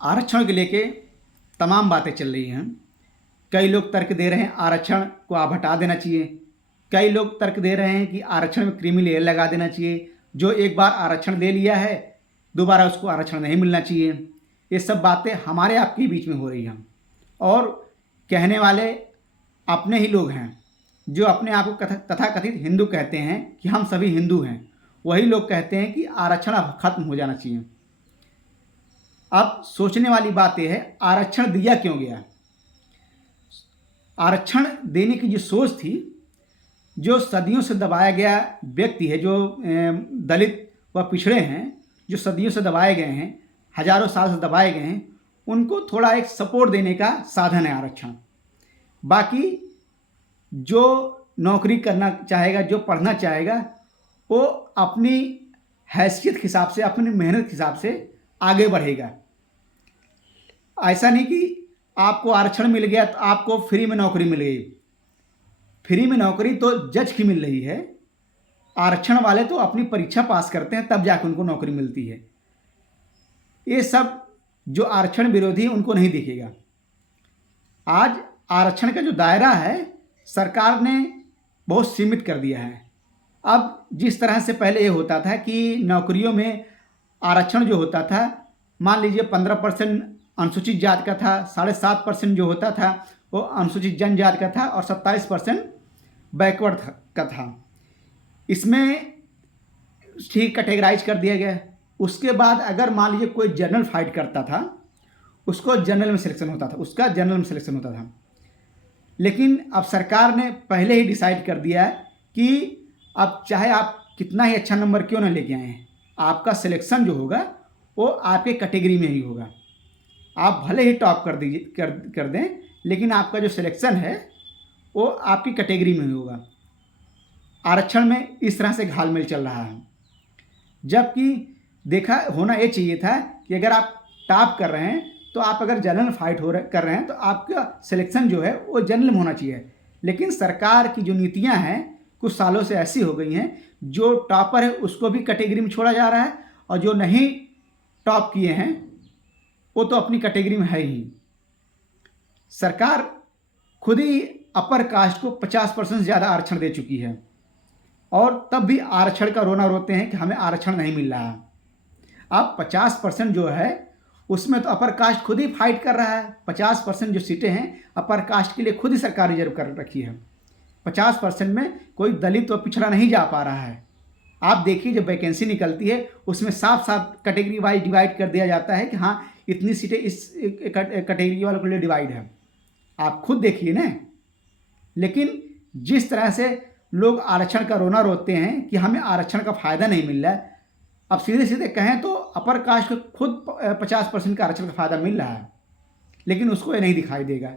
आरक्षण को लेके तमाम बातें चल रही हैं। कई लोग तर्क दे रहे हैं आरक्षण को आप हटा देना चाहिए। कई लोग तर्क दे रहे हैं कि आरक्षण में क्रीमी लेयर लगा देना चाहिए। जो एक बार आरक्षण ले लिया है दोबारा उसको आरक्षण नहीं मिलना चाहिए। ये सब बातें हमारे आपके बीच में हो रही हैं और कहने वाले अपने ही लोग हैं जो अपने आप को तथाकथित हिंदू कहते हैं कि हम सभी हिंदू हैं। वही लोग कहते हैं कि आरक्षण अब खत्म हो जाना चाहिए। अब सोचने वाली बात यह है आरक्षण दिया क्यों गया। आरक्षण देने की जो सोच थी, जो सदियों से दबाया गया व्यक्ति है, जो दलित व पिछड़े हैं, जो सदियों से दबाए गए हैं, हजारों साल से दबाए गए हैं, उनको थोड़ा एक सपोर्ट देने का साधन है आरक्षण। बाकी जो नौकरी करना चाहेगा, जो पढ़ना चाहेगा, वो अपनी हैसियत के हिसाब से, अपनी मेहनत के हिसाब से आगे बढ़ेगा। ऐसा नहीं कि आपको आरक्षण मिल गया तो आपको फ्री में नौकरी मिल गई। फ्री में नौकरी तो जज की मिल रही है। आरक्षण वाले तो अपनी परीक्षा पास करते हैं तब जाकर उनको नौकरी मिलती है। ये सब जो आरक्षण विरोधी है उनको नहीं दिखेगा। आज आरक्षण का जो दायरा है सरकार ने बहुत सीमित कर दिया है। अब जिस तरह से पहले ये होता था कि नौकरियों में आरक्षण जो होता था, मान लीजिए 15% अनुसूचित जाति का था, 7.5% जो होता था वो अनुसूचित जनजाति का था और 27% बैकवर्ड का था। इसमें ठीक कैटेगराइज कर दिया गया। उसके बाद अगर मान लीजिए कोई जनरल फाइट करता था उसको जनरल में सिलेक्शन होता था, उसका जनरल में सिलेक्शन होता था। लेकिन अब सरकार ने पहले ही डिसाइड कर दिया है कि अब चाहे आप कितना ही अच्छा नंबर क्यों ना लेके आए हैं, आपका सिलेक्शन जो होगा वो आपके कैटेगरी में ही होगा। आप भले ही टॉप कर दें, लेकिन आपका जो सिलेक्शन है वो आपकी कैटेगरी में ही होगा। आरक्षण में इस तरह से घालमेल चल रहा है, जबकि देखा होना ये चाहिए था कि अगर आप टॉप कर रहे हैं तो आप अगर जनरल फाइट कर रहे हैं तो आपका सिलेक्शन जो है वो जनरल में होना चाहिए। लेकिन सरकार की जो नीतियां हैं कुछ सालों से ऐसी हो गई हैं, जो टॉपर है उसको भी कैटेगरी में छोड़ा जा रहा है और जो नहीं टॉप किए हैं वो तो अपनी कैटेगरी में है ही। सरकार खुद ही अपर कास्ट को 50% ज़्यादा आरक्षण दे चुकी है और तब भी आरक्षण का रोना रोते हैं कि हमें आरक्षण नहीं मिल रहा है। अब 50% जो है उसमें तो अपर कास्ट खुद ही फाइट कर रहा है। 50% जो सीटें हैं अपर कास्ट के लिए खुद ही सरकार रिजर्व कर रखी है। 50% में कोई दलित व पिछड़ा नहीं जा पा रहा है। आप देखिए जब वैकेंसी निकलती है उसमें साफ साफ कैटेगरी वाइज डिवाइड कर दिया जाता है कि हाँ इतनी सीटें इस कैटेगरी वालों के लिए डिवाइड है। आप खुद देखिए ना। लेकिन जिस तरह से लोग आरक्षण का रोना रोते हैं कि हमें आरक्षण का फ़ायदा नहीं मिल रहा है, अब सीधे सीधे कहें तो अपर कास्ट को खुद 50% का आरक्षण का फ़ायदा मिल रहा है, लेकिन उसको ये नहीं दिखाई देगा।